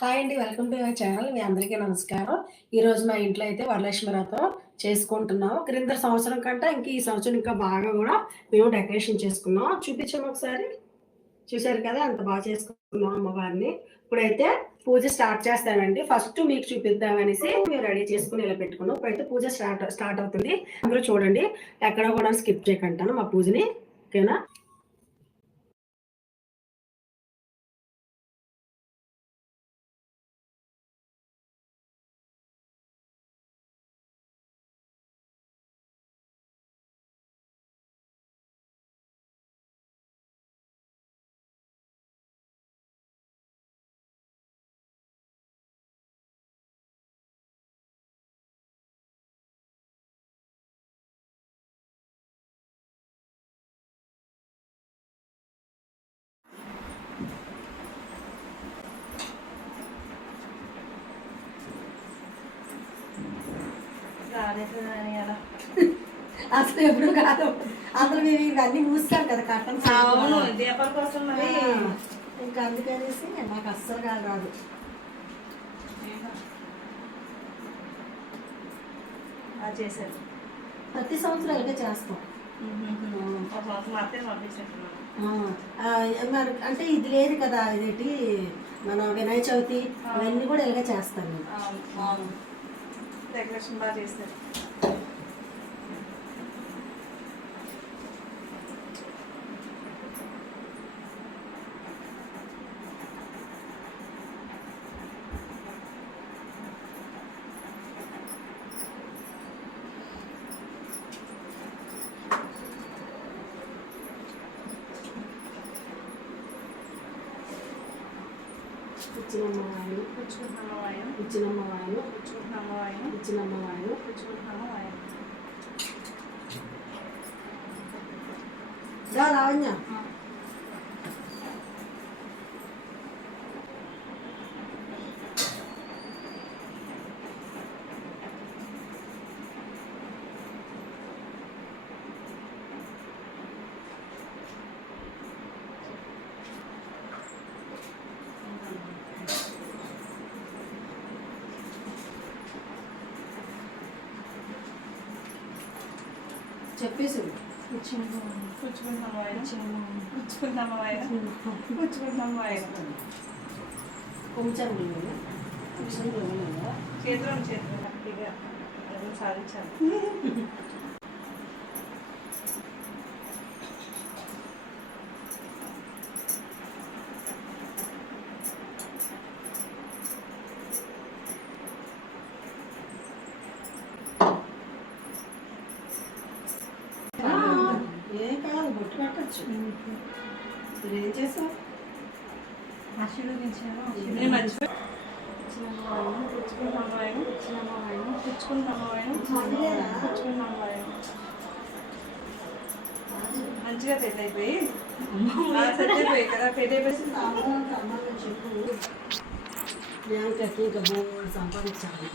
Hi అండి welcome to my channel మీ అందరికీ నమస్కారం. ఈరోజు మా ఇంట్లో అయితే వరలక్ష్మి వ్రతం చేసుకుంటున్నాం క్రింద సంవత్సరం కంటే ఇంక ఈ సంవత్సరం ఇంకా బాగా కూడా మేము డెకరేషన్ చేసుకున్నాం. చూపించాము ఒకసారి. చూశారు కదా అంత బాగా చేసుకున్నాం అమ్మవారిని. ఇప్పుడైతే పూజ స్టార్ట్ చేస్తానండి. ఫస్ట్ మీకు చూపిద్దాం అనేసి మేము రెడీ చేసుకుని ఇలా పెట్టుకున్నాం. ఇప్పుడైతే పూజ స్టార్ట్ స్టార్ట్ అవుతుంది. అందరూ చూడండి. ఎక్కడ కూడా స్కిప్ చేయకంటాను మా పూజని. ఓకేనా? అసలు ఎప్పుడు కాదు. అసలు మేము ఇవన్నీ మూస్తాం కదా కట్టం అవును దీపాల కోసం మరి ఇంకా అందుకనేసి నాకు అస్సలు కాదు రాదు. చేశారు ప్రతి సంవత్సరం ఇలాగే చేస్తాం. మరి అంటే ఇది లేదు కదా ఇదేంటి? మన వినాయక చవితి అవన్నీ కూడా ఇలాగే చేస్తాం మేము. అవును. అవును డెకరేషన్ బాగా చేశారు ఇచ్చినమ్మ వాయు పుచ్చుకుంటున్నాము వాయు ఇచ్చినమ్మ వాయు పుచ్చుకుంటున్నాము వాయు ఇచ్చినమ్మ వాయు పుచ్చుకుంటున్నాము వాయు రా లావణ్య చెప్పేసి కొంచెం నీళ్ళు. కొంచెం సాధించాను అది సాధించాలి ఆ, ఏం కాదు పెట్టచ్చు మీరు ఏం చేసావు? ఆశీర్వదించాను నేను మర్చిపోయి పుచ్చుకుంటున్నాము వాయు పుచ్చుకుంటున్నాము వాయు పుచ్చుకుంటున్నాము వాయు మంచిగా పెద్ద అయిపోయి? కదా పెద్ద అయిపోయి. చెప్పు. బ్యాంకకి ఇంకా సంపాదించాలి.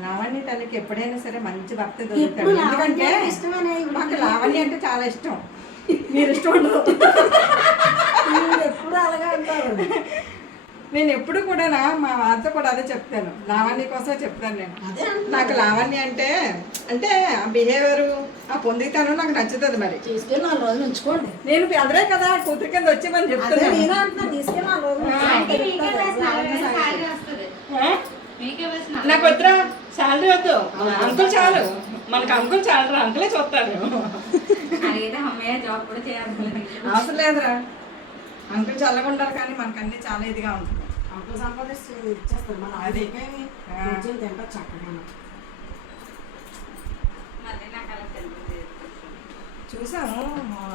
లావణ్య తల్లికి ఎప్పుడైనా సరే మంచి భక్తి దొరుకుతాడు. ఎందుకంటే మాకు లావణ్య అంటే చాలా ఇష్టం. మీరు ఇష్టం ఉండదు. ఎప్పుడు అలాగే అంటారు. నేను ఎప్పుడు కూడా మా వారితో కూడా అదే చెప్తాను. లావణ్య కోసం చెప్తాను నేను. నాకు లావణ్య అంటే అంటే ఆ బిహేవియర్ ఆ పొందితాను నాకు నచ్చుతుంది మరి. తీసుకెళ్ళి నాలుగు రోజులు ఉంచుకోండి. నేను అదే కదా కూతురు కింద వచ్చి మనం. ఆ? నాకు వద్దురా శాలరీ వద్దు. అంకుల్ చాలు. మనకు అంకుల్ చాలు రా అంకులే అడిగితే అమ్మయ్య జాబ్ కూడా చేయాలి. అవసరం లేదురా. అంకుల్ చల్లగా ఉండాలి కానీ మనకు అన్ని చాలా ఇదిగా ఉంటుంది. అప్పుడు సంపాదిస్తే ఇచ్చేస్తారు. మన అది. కూర్చొని తింటా చక్కగా చూసాము.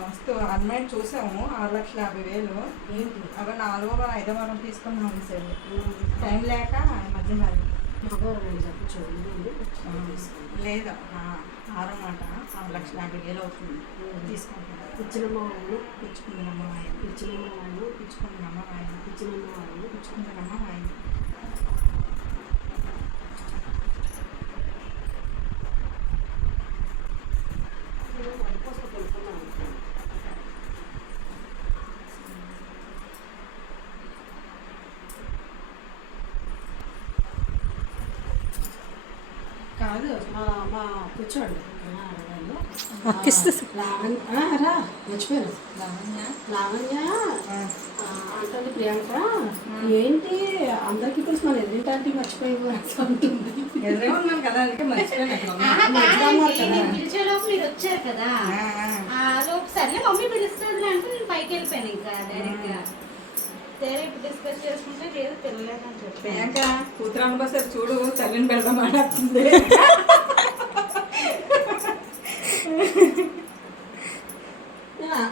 వస్తూ అన్మైన్ చూసాము. ఆరు లక్షల యాభై వేలు. ఏంటి? అవి నాలుగో వారం ఐదో వారం తీసుకున్నాం సార్ టైం లేక మధ్య మరి. లేదు ఆ, ఆరో మాట ఆరు లక్షల యాభై వేలు అవుతుంది తీసుకుంటున్నాం ఇచ్చినమ్మ వాళ్ళు పుచ్చుకుంటున్నాము ఆయన ఇచ్చినమ్మ వాళ్ళు పుచ్చుకుంటున్నాము ఆయన ఇచ్చినమ్మ వాళ్ళు పుచ్చుకుంటున్నాము ఆయన ఆ మా మా కూర్చోండి. లావణ్య రా మర్చిపోయాను. లావణ్య అంటుంది ప్రియాంక ఏంటి అందరికీ తెలుసు మన ఎదురింటి మర్చిపోయి అంటుంది. ఎదురుగా ఉన్నాను కదా అందుకే మర్చిపోయాను కదా. మీరు వచ్చారు కదా. సర్లే మమ్మీ పిలుస్తుంది అంటే నేను పైకి వెళ్ళిపోయాను ఇంకా డైరెక్ట్గా. సరే ఇప్పుడు డిస్కస్ చేసుకుంటే లేదు పిల్లలేదని చెప్పి. ప్రియాంక కూతురు అనుకోసారి చూడు తల్లిని పెడదాం మాట్లాడుతుంది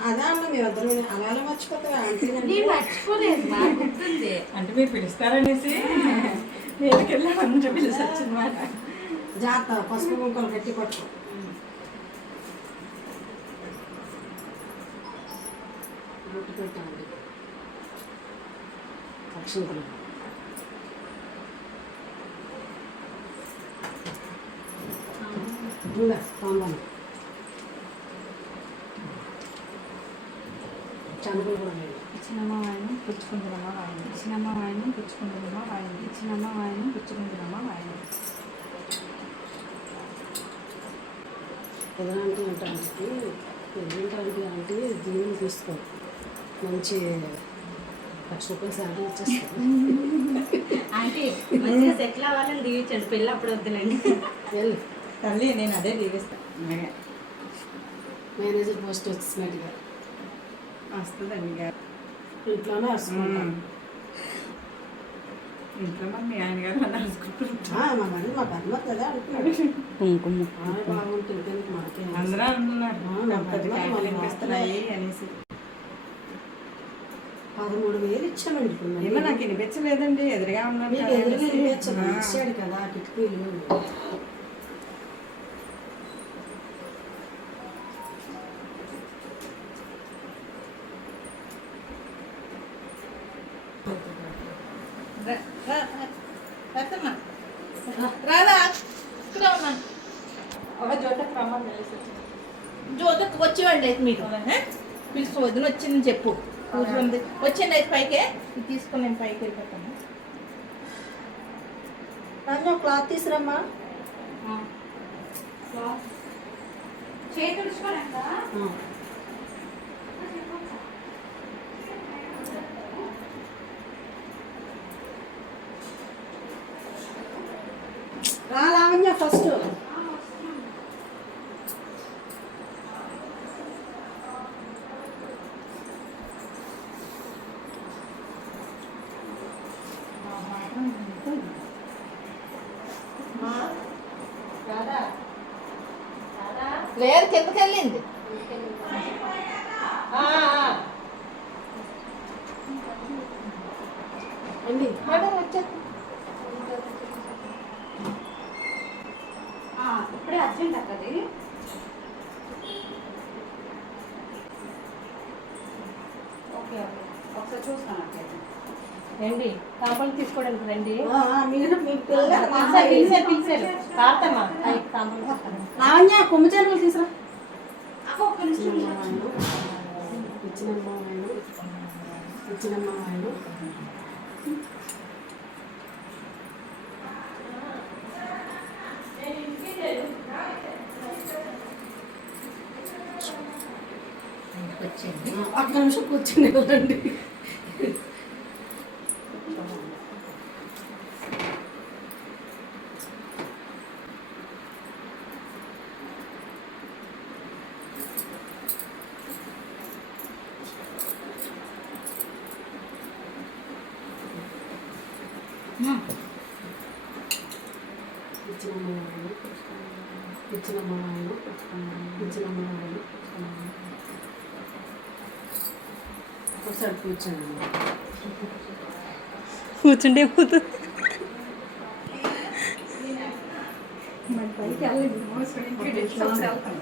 అదే అన్న మేమిద్దరం అలా అలా మర్చిపోతావా ఆంటీ నేను మర్చిపోలేదు బాగా గుర్తుంది. అంటే మీరు పిలుస్తారనేసి వెళ్ళి అందరూ పిలిచి వచ్చిందన్నమాట జాగ్రత్త పసుపు కుంకులు గట్టి పట్టుకో రొట్టె తొందర చనుకులు కూడా లేదు ఇచ్చినమ్మ వాయిని పుచ్చుకుంటున్నమ్మ వాయిని? ఇచ్చినమ్మ వాయిని పుచ్చుకుంటున్నమ్మ వాయిని? ఇచ్చినమ్మ వాయిని పుచ్చుకుంటున్నమ్మ వాయిని? ఎలాంటి అంటే ఎలాంటి అంటే దీన్ని తీసుకో. మంచి లక్ష రూపాయలు శాలరీ ఇచ్చేస్తాను ఆంటీ మంచిగా సెటిల్ అవ్వాలని దీవించండి పెళ్ళి అప్పుడు వద్దులేండి. వెళ్ళి. తల్లి నేను అదే దీవిస్తాను మేనేజర్ పోస్ట్ వచ్చినట్టుగా వస్తుందండి ఇంట్లోనే ఇంట్లో మరి మీ ఆయన గారు మా మరి మా కదా ఆమె బాగుంటుంది అందరూ వినిపిస్తున్నాయి అనేసి. పదమూడు వేలు ఇచ్చామండి. ఏమో నాకు వినిపించలేదండి ఎదురుగా ఉన్నాను మీకు కదా ఎదురుగా అనేసి. వినిపించదు ఆ. ఇచ్చాడు కదా కిటికీలు. జ్యోతికి వచ్చేవాడి అయితే వదిన వచ్చిందని చెప్పు. కూర్చుంది. వచ్చింది అయితే పైకే. ఇది తీసుకొని నేను పైకి వెళ్ళిపోతాను. రాజు క్లాత్ తీసురమ్మా చేతి తుడుచుకోలేక ఆ. రా లావణ్య ఫస్ట్ లేదు కిందకి వెళ్ళింది. అండి. మేడం వచ్చేది ఇప్పుడే అర్జెంట్ అక్కది ఓకే ఓకే. ఒకసారి చూస్తాను రండి. తాంపలు తీసుకోవడానికి రండి. మీరు మీ పిలిచారు పిలిచారు లావణ్య నిమిషం ఇచ్చినమ్మ ఒక్క నిమిషం కూర్చుని వెళ్ళండి. ఇచ్చినమ్మ ఆయన ఇచ్చినమ్మ ఒకసారి కూర్చోండి కూర్చుంటే పోతుంది ఫోన్